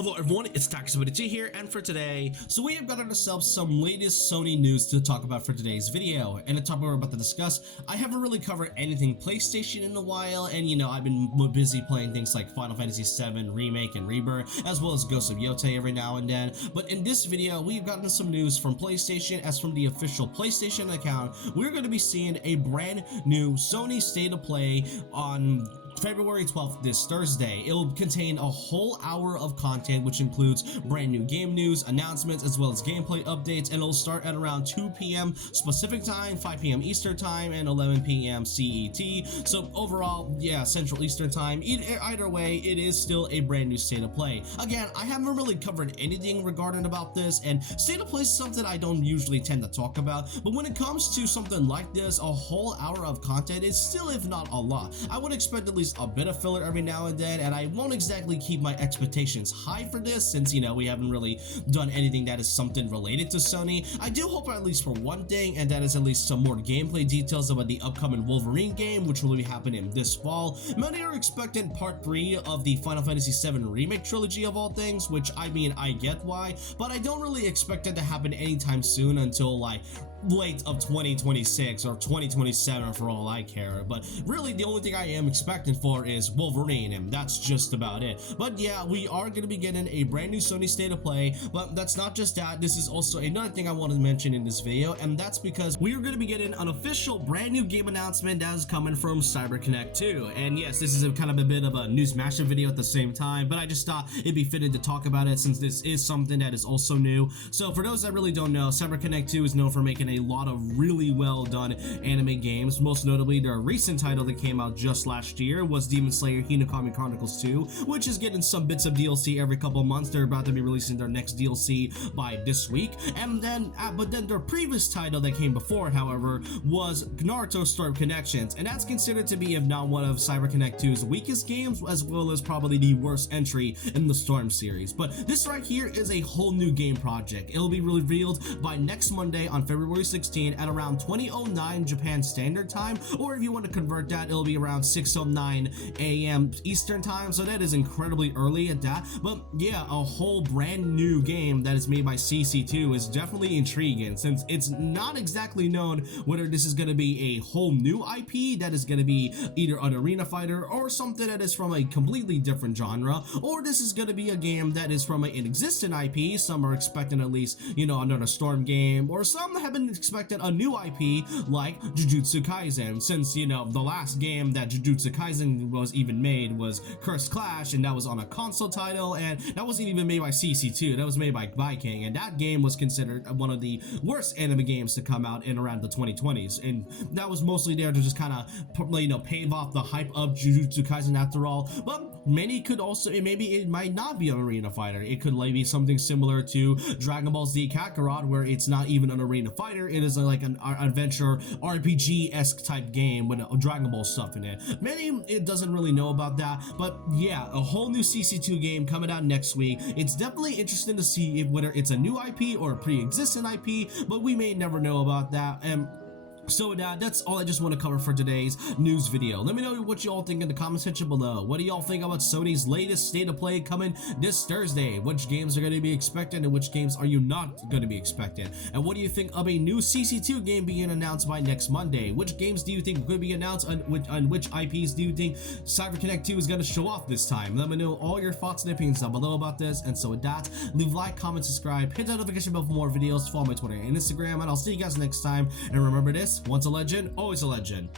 Hello everyone, it's Taxi2 here, and for today, we have got ourselves some latest Sony news to talk about for today's video. And the topic we're about to discuss, I haven't really covered anything PlayStation in a while, and I've been busy playing things like Final Fantasy VII Remake and Rebirth, as well as Ghost of Yotei every now and then. But in this video, we've gotten some news from PlayStation. As from the official PlayStation account, we're going to be seeing a brand new Sony State of Play on February 12th, this Thursday. It'll contain a whole hour of content, which includes brand new game news, announcements, as well as gameplay updates, and it'll start at around 2 p.m. Pacific time, 5 p.m. Eastern time, and 11 p.m. CET. So overall, yeah, Central Eastern time. Either way, it is still a brand new State of Play. Again, I haven't really covered anything regarding about this, and State of Play is something I don't usually tend to talk about, but when it comes to something like this, a whole hour of content is still, if not a lot. I would expect at least a bit of filler every now and then, and I won't exactly keep my expectations high for this since we haven't really done anything that is something related to Sony. I do hope at least for one thing, and that is at least some more gameplay details about the upcoming Wolverine game, which will be happening this fall. Many are expecting part 3 of the Final Fantasy VII Remake trilogy of all things, which I get why, but I don't really expect it to happen anytime soon until like late of 2026 or 2027 for all I care. But really the only thing I am expecting for is Wolverine, and that's just about it. But yeah, we are going to be getting a brand new Sony State of Play, but that's not just that. This is also another thing I want to mention in this video, and that's because we are going to be getting an official brand new game announcement that is coming from CyberConnect2. And yes, this is kind of a bit of a news mashup video at the same time, but I just thought it'd be fitting to talk about it since this is something that is also new. So for those that really don't know, CyberConnect2 is known for making a lot of really well done anime games. Most notably, their recent title that came out just last year was Demon Slayer Hinokami Chronicles 2, which is getting some bits of DLC every couple months. They're about to be releasing their next DLC by this week. And then but then their previous title that came before, however, was Naruto Storm Connections, and that's considered to be, if not one of CyberConnect2's weakest games, as well as probably the worst entry in the Storm series. But this right here is a whole new game project. It'll be revealed by next Monday on February 16th at around 20:09 Japan Standard Time, or if you want to convert that, it'll be around 6:09 a.m. Eastern Time, so that is incredibly early at that. But yeah, a whole brand new game that is made by CC2 is definitely intriguing, since it's not exactly known whether this is going to be a whole new IP that is going to be either an arena fighter or something that is from a completely different genre, or this is going to be a game that is from an existing IP. Some are expecting at least, another Storm game, or some have been expecting a new IP like Jujutsu Kaisen, since the last game that Jujutsu Kaisen was even made was Cursed Clash, and that was on a console title, and that wasn't even made by CC2, that was made by Viking, and that game was considered one of the worst anime games to come out in around the 2020s, and that was mostly there to just kind of pave off the hype of Jujutsu Kaisen after all. But many could also, maybe it might not be an arena fighter, it could be something similar to Dragon Ball Z Kakarot, where it's not even an arena fighter, it is like an adventure RPG-esque type game with Dragon Ball stuff in it. Many it doesn't really know about that, but yeah, a whole new CC2 game coming out next week. It's definitely interesting to see whether it's a new IP or a pre-existing IP, but we may never know about that. And so that's all I just want to cover for today's news video. Let me know what you all think in the comment section below. What do y'all think about Sony's latest State of Play coming this Thursday? Which games are going to be expected and which games are you not going to be expecting? And what do you think of a new CC2 game being announced by next Monday? Which games do you think could be announced, and which IPs do you think CyberConnect2 is going to show off this time? Let me know all your thoughts and opinions down below about this. And so with that, leave a like, comment, subscribe, hit that notification bell for more videos, follow my Twitter and Instagram, and I'll see you guys next time. And remember this: once a legend, always a legend.